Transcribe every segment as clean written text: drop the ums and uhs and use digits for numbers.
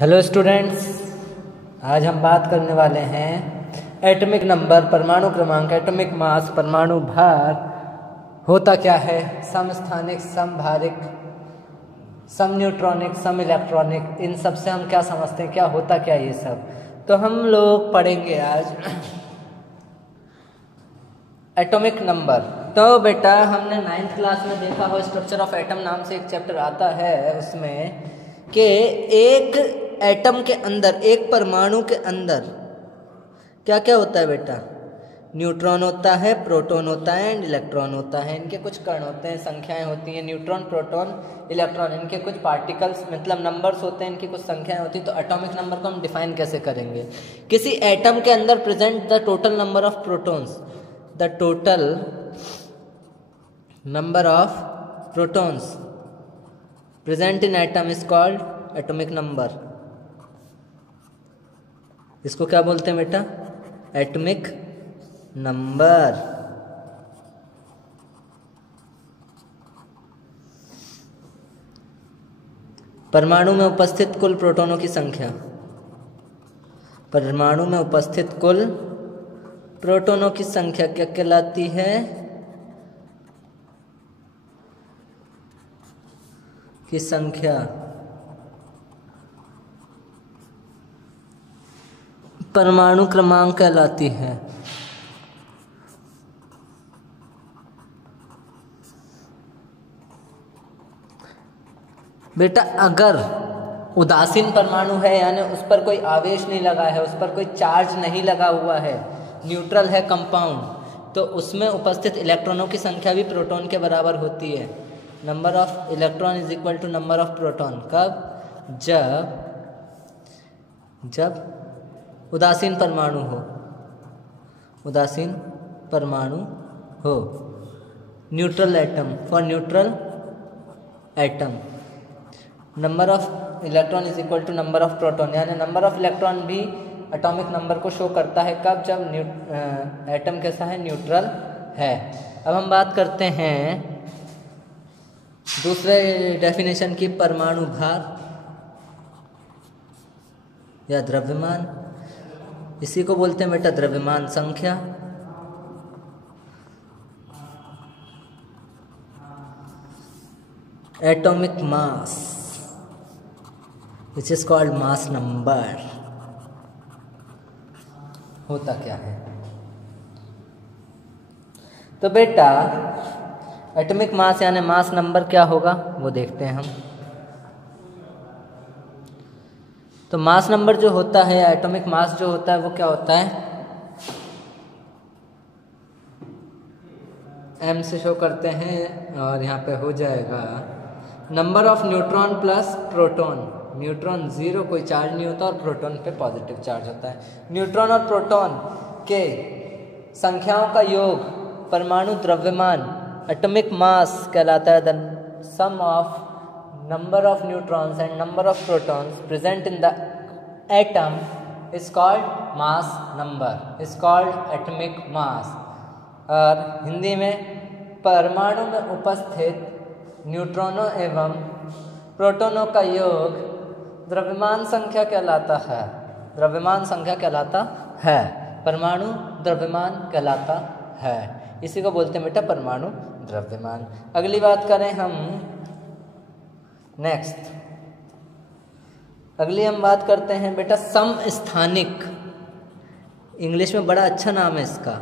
Hello students, आज हम बात करने वाले हैं एटॉमिक नंबर, परमाणु क्रमांक, एटॉमिक मास, परमाणु भार होता क्या है, समस्थानिक, समभारिक, सम न्यूट्रॉनिक, सम इलेक्ट्रॉनिक, इन सब से हम क्या समझते हैं, क्या होता क्या ये सब। तो हम लोग पढ़ेंगे आज एटॉमिक नंबर। तो बेटा हमने 9th क्लास में देखा हो, स्ट्रक्चर ऑफ एटम नाम से एक चैप्टर आता है, उसमें कि एक एटम के अंदर, एक परमाणु के अंदर क्या क्या होता है बेटा, न्यूट्रॉन होता है, प्रोटॉन होता है एंड इलेक्ट्रॉन होता है। इनके कुछ कण होते हैं, संख्याएं होती हैं, न्यूट्रॉन, प्रोटॉन, इलेक्ट्रॉन, इनके कुछ पार्टिकल्स मतलब नंबर्स होते हैं, इनकी कुछ संख्याएं होती हैं। तो एटॉमिक नंबर को हम डिफाइन कैसे करेंगे? किसी एटम के अंदर present the total number of protons, the total number of protons present in atom is called atomic number. इसको क्या बोलते हैं बेटा? Atomic number. परमाणु में उपस्थित कुल प्रोटॉनों की संख्या, परमाणु में उपस्थित कुल प्रोटॉनों की संख्या क्या कहलाती है? की संख्या परमाणु क्रमांक कहलाती है। बेटा अगर उदासीन परमाणु है, यानी उस पर कोई आवेश नहीं लगा है, उस पर कोई चार्ज नहीं लगा हुआ है, न्यूट्रल है कंपाउंड, तो उसमें उपस्थित इलेक्ट्रॉनों की संख्या भी प्रोटॉन के बराबर होती है। Number of electron is equal to number of proton. कब? जब उदासीन परमाणु हो, उदासीन परमाणु हो। Neutral atom, for neutral atom number of electron is equal to number of proton, यानी नंबर ऑफ इलेक्ट्रॉन भी एटॉमिक नंबर को शो करता है। कब? जब एटम कैसा है? न्यूट्रल है। अब हम बात करते हैं दूसरे डेफिनेशन की, परमाणु भार या द्रव्यमान। इसी को बोलते हैं बेटा द्रव्यमान संख्या। Atomic mass which is called mass number. होता क्या है? तो बेटा एटॉमिक मास यानी मास नंबर क्या होगा वो देखते हैं हम। तो मास नंबर जो होता है, एटॉमिक मास जो होता है, वो क्या होता है? m से शो करते हैं और यहाँ पे हो जाएगा number of neutron plus proton. Neutron zero, कोई चार्ज नहीं होता, और प्रोटॉन पे पॉजिटिव चार्ज होता है। न्यूट्रॉन और प्रोटॉन के संख्याओं का योग परमाणु द्रव्यमान, एटॉमिक मास कहलाता है। The sum of number of neutrons and number of protons present in the atom is called mass number, is called atomic mass। और हिंदी में परमाणु में उपस्थित न्यूट्रॉनों एवं प्रोटॉनों का योग द्रव्यमान संख्या कहलाता है। द्रव्यमान संख्या कहलाता है, परमाणु द्रव्यमान कहलाता है। इसी को बोलते हैं बेटा परमाणु द्रव्यमान। अगली बात करें हम, नेक्स्ट अगली हम बात करते हैं बेटा समस्थानिक। इंग्लिश में बड़ा अच्छा नाम है इसका,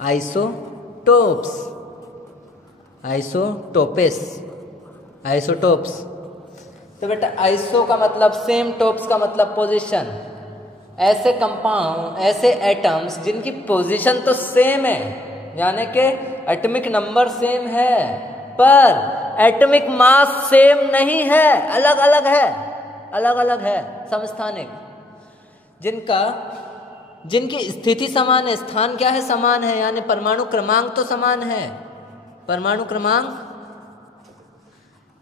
आइसोटोप्स, आइसोटोपेस, आइसोटोप्स। तो बेटा आइसो का मतलब सेम, टोप्स का मतलब पोजीशन। ऐसे कंपाउंड, ऐसे एटम्स जिनकी पोजीशन तो सेम है, यानी कि एटॉमिक नंबर सेम है, पर एटॉमिक मास सेम नहीं है, अलग अलग है, अलग अलग है। समस्थानिक जिनकी स्थिति समान है, स्थान क्या है? समान है, यानी परमाणु क्रमांक तो समान है। परमाणु क्रमांक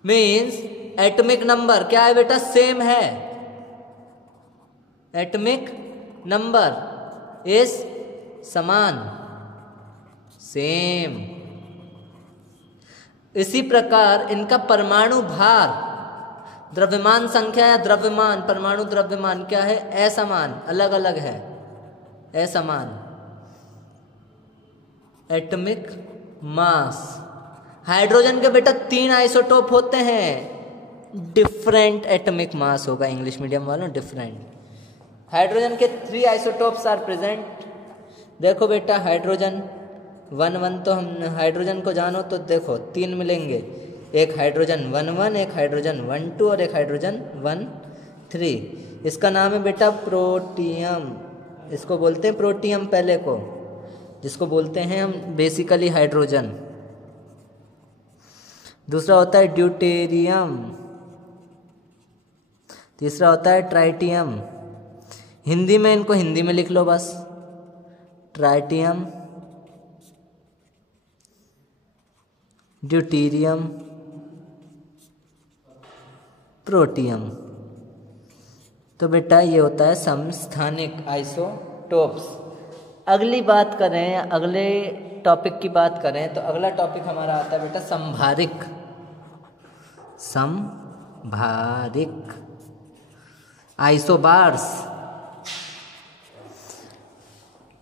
मीन्स एटॉमिक नंबर क्या है बेटा? सेम है। एटॉमिक नंबर इज समान, सेम। इसी प्रकार इनका परमाणु भार द्रव्यमान संख्या या द्रव्यमान, परमाणु द्रव्यमान क्या है? असमान, अलग अलग है, असमान। एटॉमिक मास, हाइड्रोजन के बेटा 3 आइसोटोप होते हैं, डिफरेंट एटॉमिक मास होगा इंग्लिश मीडियम वालों, डिफरेंट। हाइड्रोजन के 3 आइसोटोप्स आर प्रेजेंट। देखो बेटा हाइड्रोजन 1 तो हम हाइड्रोजन को जानो तो देखो 3 मिलेंगे, एक हाइड्रोजन 1 एक हाइड्रोजन 1 और एक हाइड्रोजन 1 इसका नाम है बेटा प्रोटियम, इसको बोलते हैं प्रोटियम पहले को, जिसको बोलते हैं हम बेसिकली हाइड्रोजन। दूसरा होता है ड्यूटेरियम, तीसरा होता है ट्राइटियम। हिंदी में इनको हिंदी में लिख लो बस, ट्राइटियम, ड्यूटेरियम, प्रोटियम। तो बेटा ये होता है समस्थानिक आइसोटोप्स। अगली बात करें, अगले टॉपिक की बात करें तो अगला टॉपिक हमारा आता है बेटा संभारिक। संभारिक आइसोबार्स।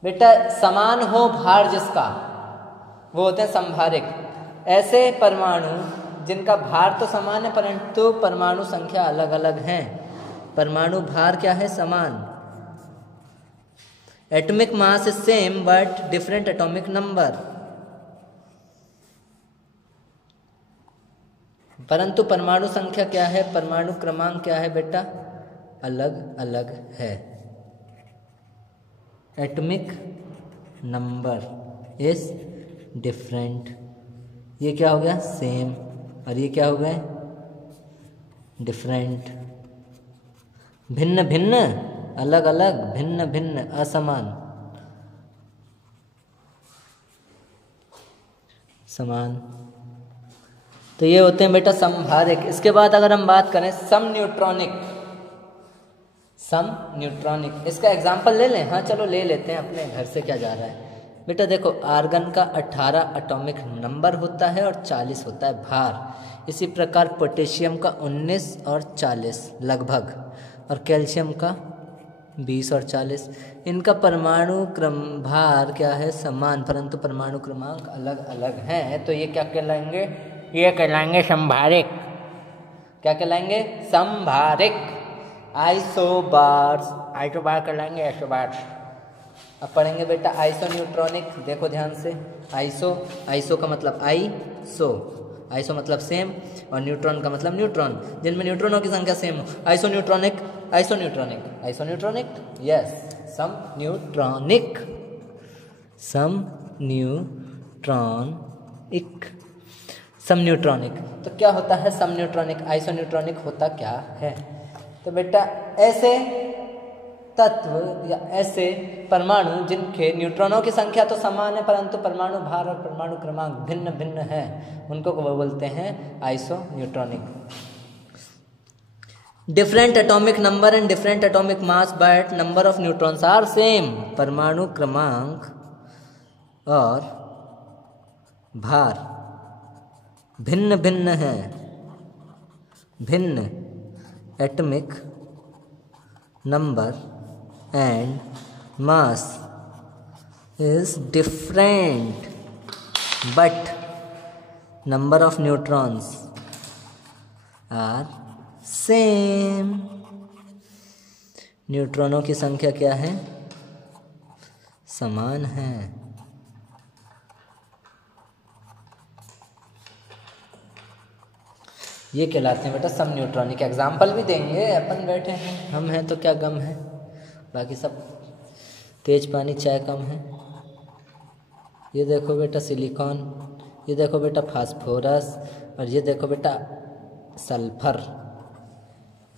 बेटा समान हो भार जिसका, वो होते हैं संभारिक। ऐसे परमाणु जिनका भार तो समान है परंतु परमाणु संख्या अलग अलग है। परमाणु भार क्या है? समान। Atomic mass is same but different atomic number, परंतु परमाणु संख्या क्या है? परमाणु क्रमांक क्या है बेटा? अलग अलग है। Atomic number is different. ये क्या हो गया? सेम। और ये क्या हो गए? डिफरेंट। भिन्न भिन्न, अलग अलग, भिन्न भिन्न, असमान, समान। तो ये होते हैं बेटा समभारिक। इसके बाद अगर हम बात करें समन्यूट्रॉनिक, समन्यूट्रॉनिक, इसका एग्जाम्पल ले लें? हाँ चलो ले लेते हैं, अपने घर से क्या जा रहा है। बेटा देखो आर्गन का 18 एटॉमिक नंबर होता है और 40 होता है भार। इसी प्रकार पोटेशियम का 19 और 40 लगभग, और कैल्शियम का 20 और 40। इनका परमाणु क्रम भार क्या है? समान, परंतु परमाणु क्रमांक अलग अलग हैं। तो ये क्या कहलाएंगे? ये कहलाएंगे संभारिक। क्या कहलाएंगे? संभारिक। आइसोबार्स, आइसोबार कहलाएंगे, आइसोबार्स। अब पढ़ेंगे बेटा आइसोन्यूट्रॉनिक। देखो ध्यान से, आइसो, आइसो का मतलब आइसो, आइसो मतलब सेम, और न्यूट्रॉन का मतलब न्यूट्रॉन, जिनमें न्यूट्रॉनों की संख्या सेम हो। आइसोन्यूट्रॉनिक, आइसोन्यूट्रॉनिक, आइसोन्यूट्रॉनिक, यस, समन्यूट्रॉनिक, समन्यूट्रॉनिक, समन्यूट्रॉनिक। तो क्या होता है समन्यूट्रॉनिक? आइसोन्यूट्रॉनिक होता क्या है? तो बेटा ऐसे तत्व या ऐसे परमाणु जिनके न्यूट्रॉनों की संख्या तो समान है परंतु परमाणु भार और परमाणु क्रमांक भिन्न भिन्न है, उनको वो बोलते हैं isoneutronic. Different atomic number and different atomic mass but number of neutrons are same. परमाणु क्रमांक और भार भिन्न भिन्न है, भिन्न atomic number and mass is different but number of neutrons are same। न्यूट्रॉनों की संख्या क्या है? समान है। ये कहलाते हैं बेटा समन्यूट्रॉनिक। एग्जाम्पल भी देंगे, अपन बैठे हैं, हम हैं तो क्या गम है, बाकी सब तेज पानी चाय कम है। ये देखो बेटा सिलिकॉन, ये देखो बेटा फास्फोरस, और ये देखो बेटा सल्फर।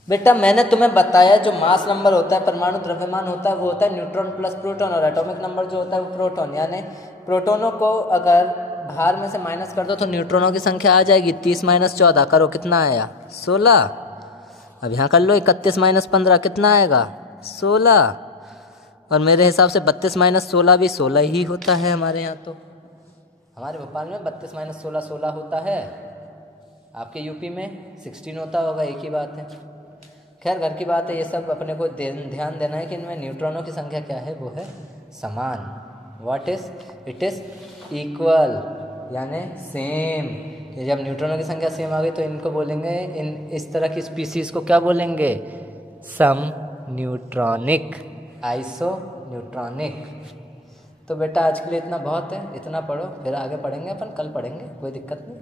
बेटा मैंने तुम्हें बताया जो मास नंबर होता है, परमाणु द्रव्यमान होता है, वो होता है न्यूट्रॉन प्लस प्रोटॉन, और एटॉमिक नंबर जो होता है वो प्रोटॉन। यानी प्रोटोनों को अगर भार में से माइनस कर दो तो न्यूट्रॉनों की संख्या आ जाएगी 30 - 14 करो, कितना आया? 16। अब यहाँ कर लो 31 - 15 कितना आएगा? 16। और मेरे हिसाब से 32 - 16 भी 16 ही होता है हमारे यहाँ। तो हमारे भोपाल में 32 - 16 16 होता है। आपके यूपी में 16 होता होगा, एक ही बात है। खैर घर की बात है, ये सब अपने को ध्यान देना है कि इनमें न्यूट्रॉनों की संख्या क्या है, वो है समान। What is it is equal, यानी सेम। जब न्यूट्रॉनों की संख्या सेम आ गई तो इनको बोलेंगे, इन इस तरह की स्पीसीज को क्या बोलेंगे, सम न्यूट्रॉनिक, आइसो न्यूट्रॉनिक। तो बेटा आज के लिए इतना बहुत है, इतना पढ़ो, फिर आगे पढ़ेंगे अपन, कल पढ़ेंगे, कोई दिक्कत नहीं।